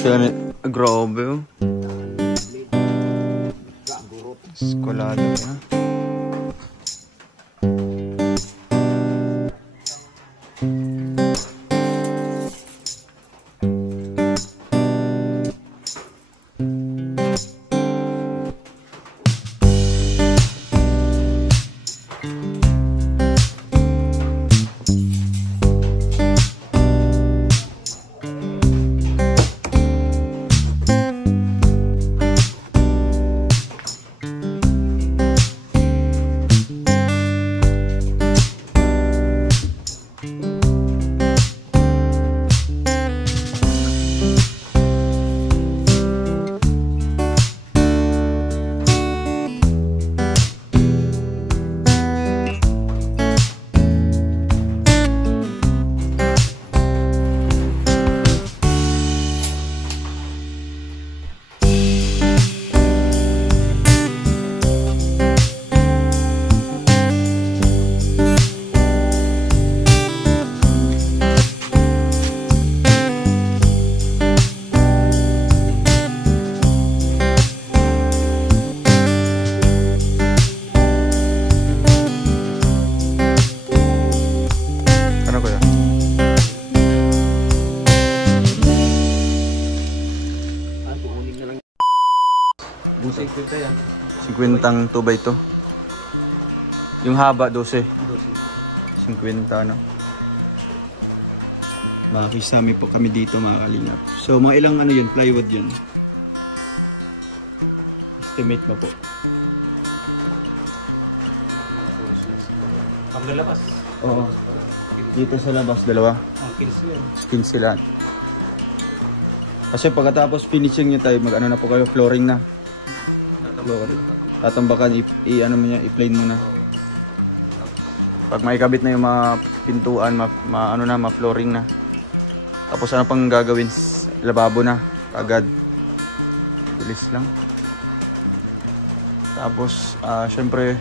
Grabe oh. Eskolado na. Busay 50 yan. 50 2x2. Yung haba 12. 50 no. Makikisami po kami dito mga kalingap. So mga ilang ano yun, plywood yun. Estimate mo po. Paglalabas. Oo. Dito sa labas dalawa. 15 yan. 15 lahat. Kasi pagkatapos finishing nyo tayo, mag ano na po kayo, flooring na. Flooring. Tatambakan, ano mo niya, i-plane mo na. Pag maikabit na yung mga pintuan, ano na, ma-flooring na. Tapos ano pang gagawin? Lababo na, agad. Bilis lang. Tapos, syempre,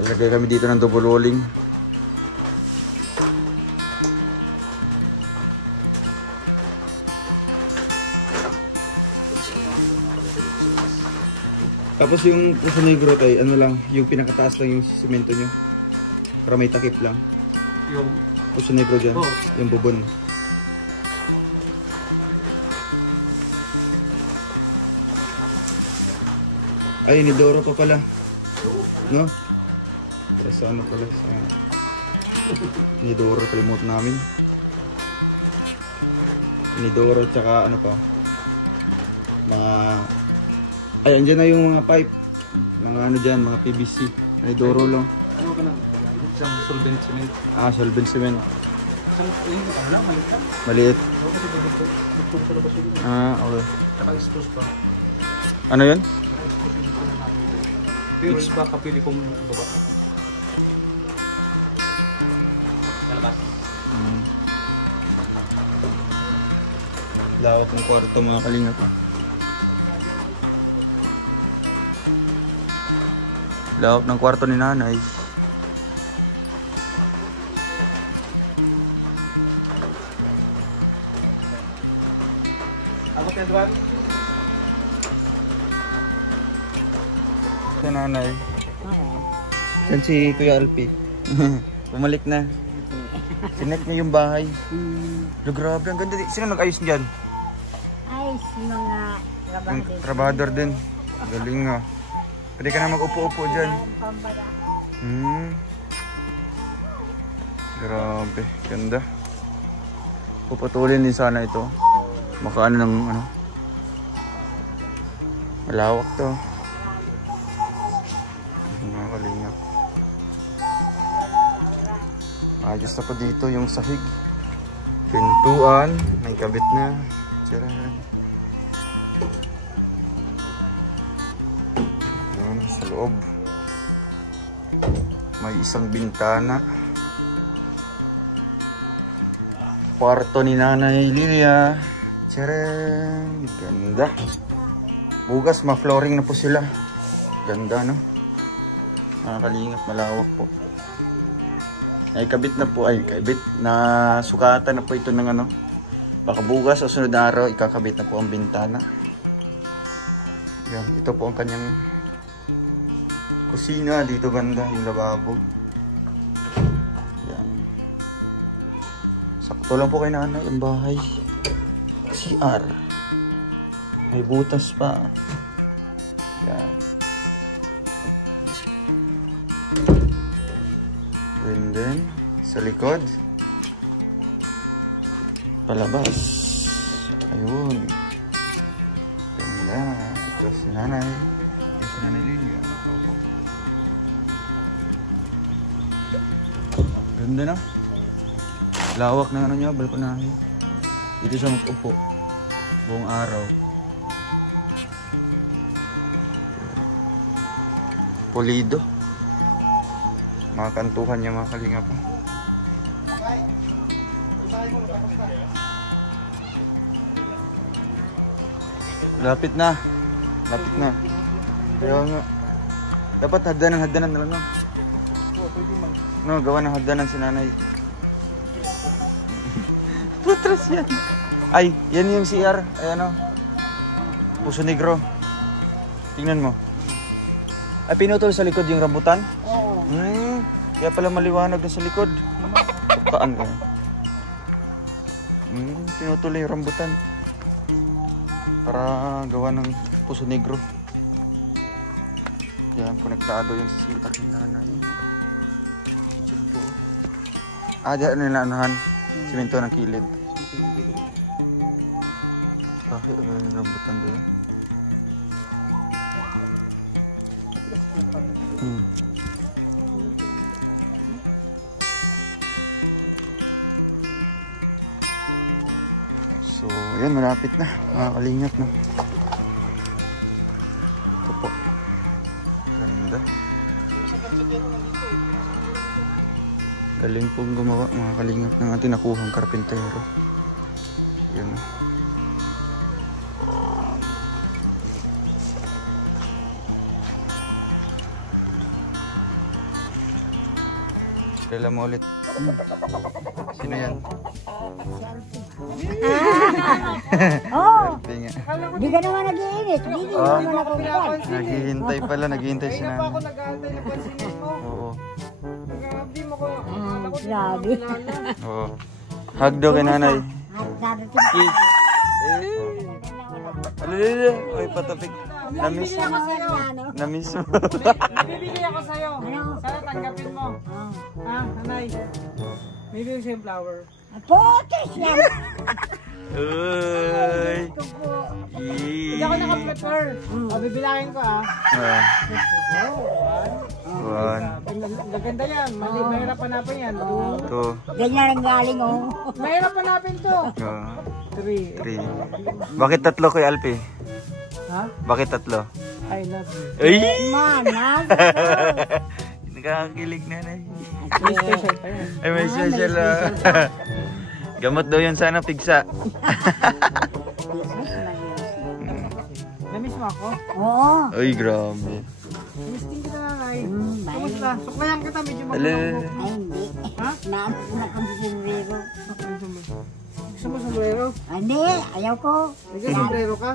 lalagay kami dito ng double rolling. Tapos yung sa negro tayo, ano lang, yung pinakataas lang yung simento nyo. Para may takip lang. Yung? Sa negro dyan, yung bubon. Ay, inidoro pa pala. No? Para sa ano pala, sa inidoro, kalimutan namin. Inidoro, tsaka ano pa, mga... Ay, andyan na yung mga pipe. Mga ano dyan, mga PVC. Inidoro lang. Ano ka na? Isang solvent cement. Solvent cement. Yung ano lang, maliit lang. Maliit. Oo, kasi dugtong sa labas yun. Okay. Saka expose pa. Ano yun? Expose yung dugtong na natin. Pero iba kapili kong baba. Sa labas. Lawak ng kwarto mga kalingap. Lawak ng kwarto ni nanay. Abot na diba? Si nanay. Yan si Kuya Alpi. Bumalik na. Sinek niya yung bahay. Grabe, ang ganda. Sino nag-ayos dyan? Ay, mga trabahador. Trabahador din. Galing nga. Pwede ka na mag-upo-upo dyan. Grabe, ganda. Puputulin din sana ito. Makaano ng ano. Malawak to. Mga kalingap. Ayos ako dito yung sahig. Pintuan, may kabit na. Tcharan. Yan, sa loob. May isang bintana. Kwarto ni Nanay Lilia. Tcharan. Ganda. Bukas, ma-flooring na po sila. Ganda, no? Nakakalingap, malawak po. Ay kabit na po, ay kabit na sukatan na po ito ng ano, Baka bukas o sunod na araw, ikakabit na po ang bintana. Yan, ito po ang kanyang kusina. Dito banda, yung lababo. Yan. Sakto lang po kay nanay ang bahay. CR. May butas pa. Yan. And then, sa likod, palabas. Ayun. Ganda. Ito si nanay. Ito si nanay Lilia. Ganda na. Lawak na ano niya, balkonahe. Dito siya mag-upo. Buong araw. Pulido. Mga kantuhan niya, mga kalinga po. Lapit na. Lapit na. Kaya nga. Dapat hagdanan na lang, no? No, gawa ng hagdanan si nanay. Putras yan. Ay, yan yung CR. Ay, ano? Puso Negro. Tingnan mo. Ay, pinutol sa likod yung rambutan? Oo. Kaya pala maliwanag na sa likod. Tukaan ka. Pinutol yung rambutan. Para gawa ng Puso Negro. Yan, konektado yung CR ni nanay. Diyan po. Diyan nila anuhan. Simento ng kilid. Bakit ang rambutan doon? So, yan, malapit na. Mga kalingap na. Ito po. Ganda. Galing pong gumawa, mga kalingap, ng ating nakuhang karpintero. Yan. Kailan mo ulit? Sino yan? Oo. Selfie nga. Di ka naman nag-iinit. Di naman ako buwan. Naghihintay pala, naghihintay si Hindi pa ako nanay. nag-aantay ng pansinis mo. Oo. Nag-aabdi mo ko. Akala ko Grabe. Oo. Hug daw kay nanay. Dadating Kiss. Alilili. Ay, patapik. Namiss. ako sa'yo. Namiss mo. Bibigay ako sa'yo. Sana tanggapin mo. Ha, nanay? May bibigay sa'yo yung flower. Potes yan. Uy. Hindi ako naka-prepare. Bibilangin ko One. Gaganda yan. Mahirap hanapin yan. Two. Ganyan ang galing, oh. Mahirap hanapin to. 3. Three. Bakit tatlo kay Alpi? Ha? Bakit tatlo? I love you. Ay! Manas. Nakakakilig nanay. May special pa yan. Ay, may special. Gamot daw yun sana, pigsa. Namiss mo ako? Oo. Ay, grabe. Namiss din kita, nanay. Bye. Kumusta? Suklayan kita, medyo Ala. magulong. Ay, hindi. Ha? Naano na kami sombrero. Gusto mo sombrero? Hindi, ayaw ko. Bigyan sombrero ka?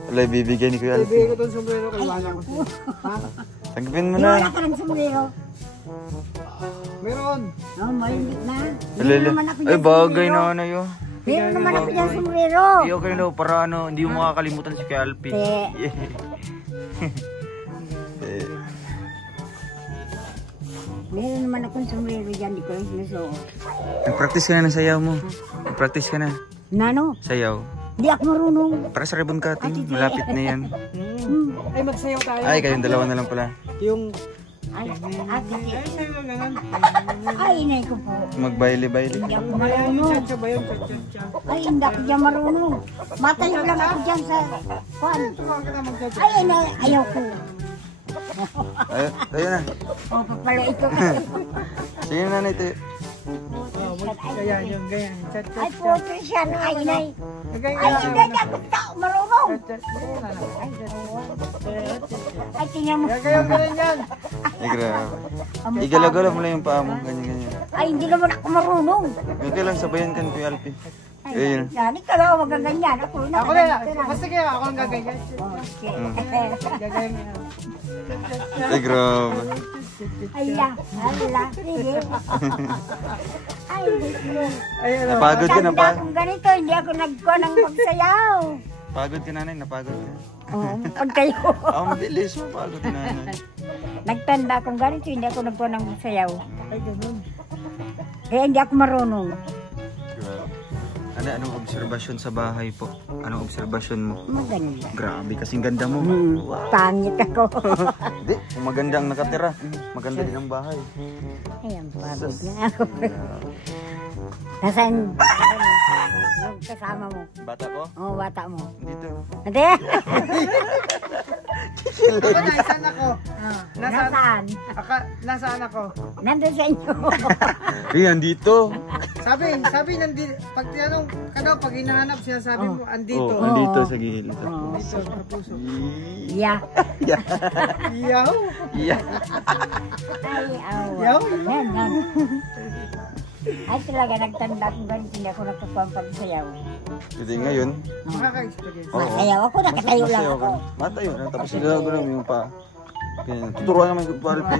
Wala, bibigyan ni Kuya Alpi. Bibigay ko itong sombrero kay Wala ko. Ha? Tanggapin mo Di na. wala ka ng sombrero. Meron. Oh, malimit na. Alala. Ay, bagay na ano yun. Meron naman ako dyan sombrero. Ay, okay daw, para ano, hindi mo makakalimutan si Kuya Alpi. Eh. Meron naman akong sombrero dyan. Di ko lang sinusuot. Nag-practice ka na ng sayaw mo. Nag-practice ka na. Nano? Sayaw. Di ako marunong. Para sa ribbon cutting, malapit na yan. Ay, magsayaw tayo. Ay, kayong dalawa na lang pala. Yung... Ay, kasi. Ay, sayo lang ganun. Ay, inay ko po. Magbaili-baili. Hindi ako Yung marunong. chacha ba yun? Chacha. Ay, hindi ako dyan marunong. Matayo lang ako dyan sa kwan. Subukan kita magchacha. Ay, inay, ayaw ko. Ay, tayo na. O, papalo ito. Sige na ito. Ganyan yung ganyan. Chat, chat, Ay, chat. puto siya. Ay, inay. Ganyan Ay, lang. hindi niya gusto. Marunong. Chat, chat. Ganyan lang. Ay, tingnan mo. Ganyan yan. Ay, grabe. Igalaw-galaw mo lang yung paa mo. Ganyan. Ay, hindi naman ako marunong. Okay lang, sabayan ka ni Kuya Alpi. Ay, Ayun. Nani ka lang magaganyan. Ako na. Ako na lang. Basta kaya ako ang gaganyan. Okay. Gaganyan yan. Ay, grabe. Ay, la. Ala. Sige. Ay, gusto. Ayun. Napagod ka na Tanda pa. kong ganito, hindi ako nagkuha ng pagsayaw. Pagod ka nanay, napagod ka. Oo, pag kayo. Ako mabilis, mapagod ka nanay. Nagtanda akong ganito, hindi ako nagkuha ng pagsayaw. Ay, ganun. Kaya hindi ako marunong. Grabe. Anong obserbasyon sa bahay po? Anong obserbasyon mo? Maganda. Grabe, kasing ganda mo. Pangit ako. Hindi, kung maganda ang nakatira, maganda din ang bahay. Ayan, pagod na ako. Nasaan? Yung kasama mo. Bata ko? Oo, bata mo. Dito. Ate? Ako na, isaan ako. Nasaan? Nasaan ako? Nandun sa inyo. Riyan, dito. Sabi nandito, pag tinanong ka daw, pag hinahanap siya, sabi mo, andito. Oh, andito sa gilid. Oo. Dito sa puso. Yeah. Yeah. Iyaw! Yeah. Ay, awa. Yaw? Yan, yan. Ay, talaga, nagtanda kong ganito, hindi ako nagkukuha ng pagsayaw. Kasi ngayon, Makaka-experience. oo. Masayaw ako, nakatayo lang Masayaw ako. ka. Matayo na. Tapos siguro lang yung pa. Ganyan. Tuturuan naman yung Alpi.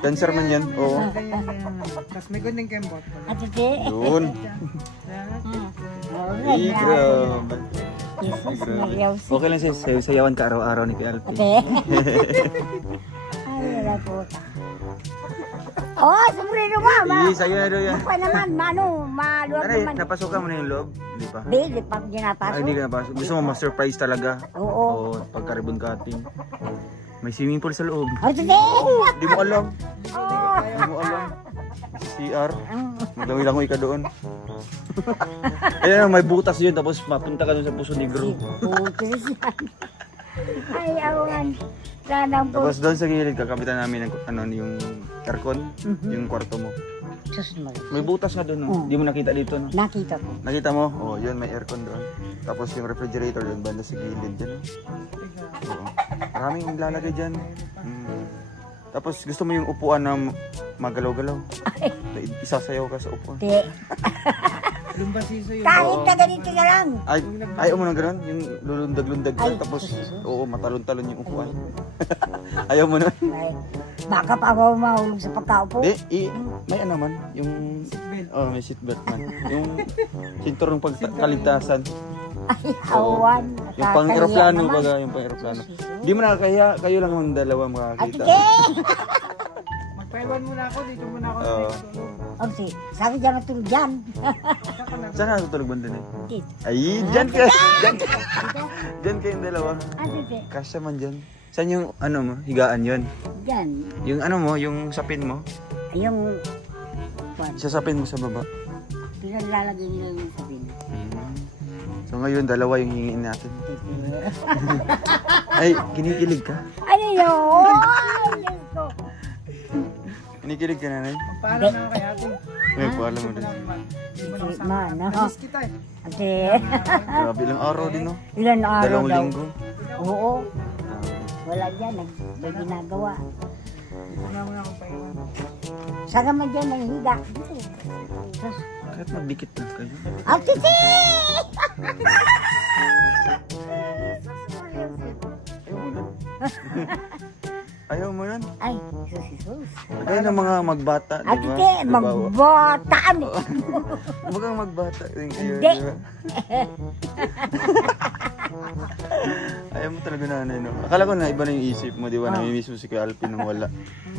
Dancer man yan. Oo. Tapos may gandang kembot. At ito, Yun. oo, Ay, yan. grabe. Jesus, nagyaw si. Okay lang siya. Sayawan ka araw-araw ni Kuya Alpi. Ate. Ay, wala po. Oh, sombrero mo, ma. Iyi, saya daw yan. Pa naman, maluwag Ano, naman. napasukan mo na yung loob? Hindi pa? Di pa Ay, ginapasok. hindi ka napasok. Gusto mo ma-surprise talaga? Oo. Oo, pagka-ribbon cutting. May swimming pool sa loob. Oh, sige. Hindi mo alam. Oh. Hindi mo alam. CR. Maglangoy-langoy ka doon. Ayan, may butas yun. Tapos mapunta ka doon sa Puso Negro. Putis yan. Ay, awan. Sana po. Tapos doon sa gilid, kakapitan namin ng ano, yung aircon, yung kwarto mo. Sus, Maria. May butas nga doon, no? Hindi mo nakita dito, no? Nakita ko. Nakita mo? Oh, yun, may aircon doon. Tapos yung refrigerator doon, banda sa gilid dyan. Oo. Maraming lalagay dyan. Tapos gusto mo yung upuan na magalaw-galaw. Isasayaw ka sa upuan. Di. Lumbasiso yun. Kahit na ganito na lang. Ay, ayaw mo nang gano'n? Yung lulundag-lundag ka, Ay. tapos oo, matalon-talon yung upuan. Ayaw mo na? Ay, baka pa ako mahulog sa pagkaupo. Di, may ano man, yung... Oh, may seatbelt man. Yung sinturong pagkaligtasan. Ay, awan. Yung pang-aeroplano baga, yung pang-aeroplano. Di mo nakakaya, kayo lang ang dalawa At makakita. sige. Magpaiwan muna ako, dito muna ako. Oo. O, sige. Sabi dyan matulog dyan. Saan ka natutulog banda na Dito. Ay, dyan ka! Dyan ka! Dyan kayong dalawa. At sige. Kasya man dyan. Saan yung ano mo, higaan yon? Dyan. Yung ano mo, yung sapin mo? Yung... Isasapin mo sa baba. Pinalalagay nila yung sabihin. So ngayon, dalawa yung hingin natin. Ay, kinikilig ka? Ano yun? Ay, Diyos ko. Kinikilig ka, nanay? Paano na kay ate? May paalam mo din. Hindi mo na Sige, kasama. man, no? Miss kita eh. Ate. Grabe lang araw din, no? Ilan araw Dalawang daw? linggo. Oo. Wala dyan. May ginagawa. Una muna akong paiwan. Saan naman dyan nahihiga? Dito. Sus. Kahit magdikit na kayo. At sige! Ayaw mo nun? Ay, sus. Kaya ng mga magbata, di ba? At sige, magbotaan. Huwag kang magbata rin kayo, Hindi. di ba? Ayaw mo talaga, nanay, no? Akala ko na iba na yung isip mo, di ba? Namimiss mo si Kuya Alpin nang wala.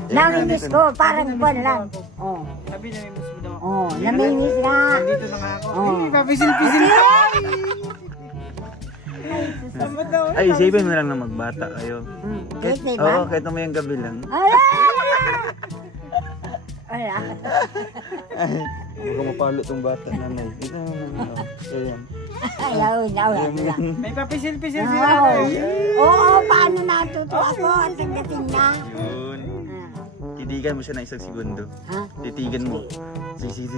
Namimiss ko, parang buwan lang. Oo. Sabi na may miss mo daw. Oo, namimiss nga. Dito na nga ako. Oo. Ay, papisil-pisil. Ay, isipin mo lang na magbata kayo. Kahit na Oo, iba. kahit na mayang gabi lang. Ala! Wala. Ay, baka mapalo tong bata, nanay. Ito naman. Ayan. Ayaw, wala. May papisil-pisil sila. Wow. Oo, paano natuto ako at dating na. Yun. titigan mo siya ng isang segundo. Ha? Titigan mo. Sige.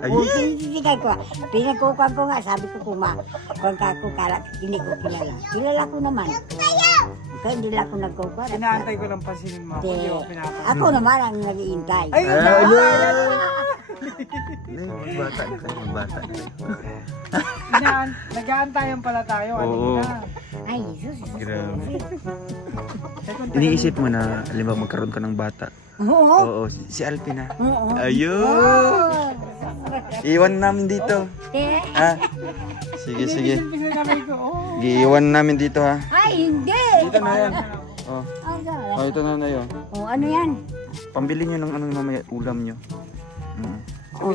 Ay! Pinititigay ko. Pinagkukuhan ko nga. Sabi ko kung ako kala, hindi ko kilala. Kilala ko naman. Kaya hindi lang ako nagkukuhan. Inaantay ko lang pasinin mo ako. Hindi ako pinapasinin. Ako naman ang nag-iintay. Ay, yun na! Magbata na kayo. Nag-aantayan pala tayo. Oo. Ay, Jesus. Grabe. Iniisip mo na, halimbawa magkaroon ka ng bata. Oo. Oo, si Alpina. Oo. Ayun! Iwan namin dito. Ha? Sige. Pinapasinin namin ko. Oh. Iwan namin dito ha. Ay, hindi. Dito na yan. Oh, ito na yun. Oh, ano yan? Pambili nyo ng ano mamaya, ulam nyo. Oh,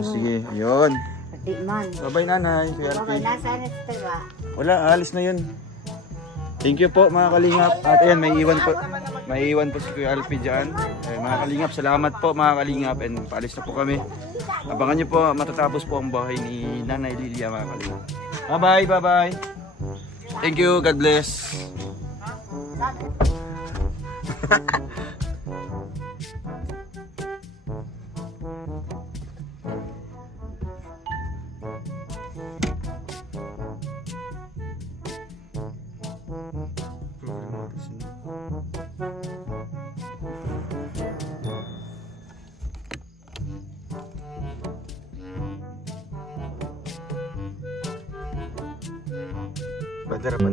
Sige. Ayun. man. Bye-bye nanay. Kuya Okay, Alpi. nasa restaurant. Wala, alis na yun. Thank you po mga kalingap. At ayan, may iwan po si Kuya Alpi dyan. Mga kalingap, salamat po mga kalingap. And paalis na po kami. Abangan nyo po, matatapos po ang bahay ni Nanay Lilia mga kalingap. Bye-bye. Thank you, God bless. Badar apa?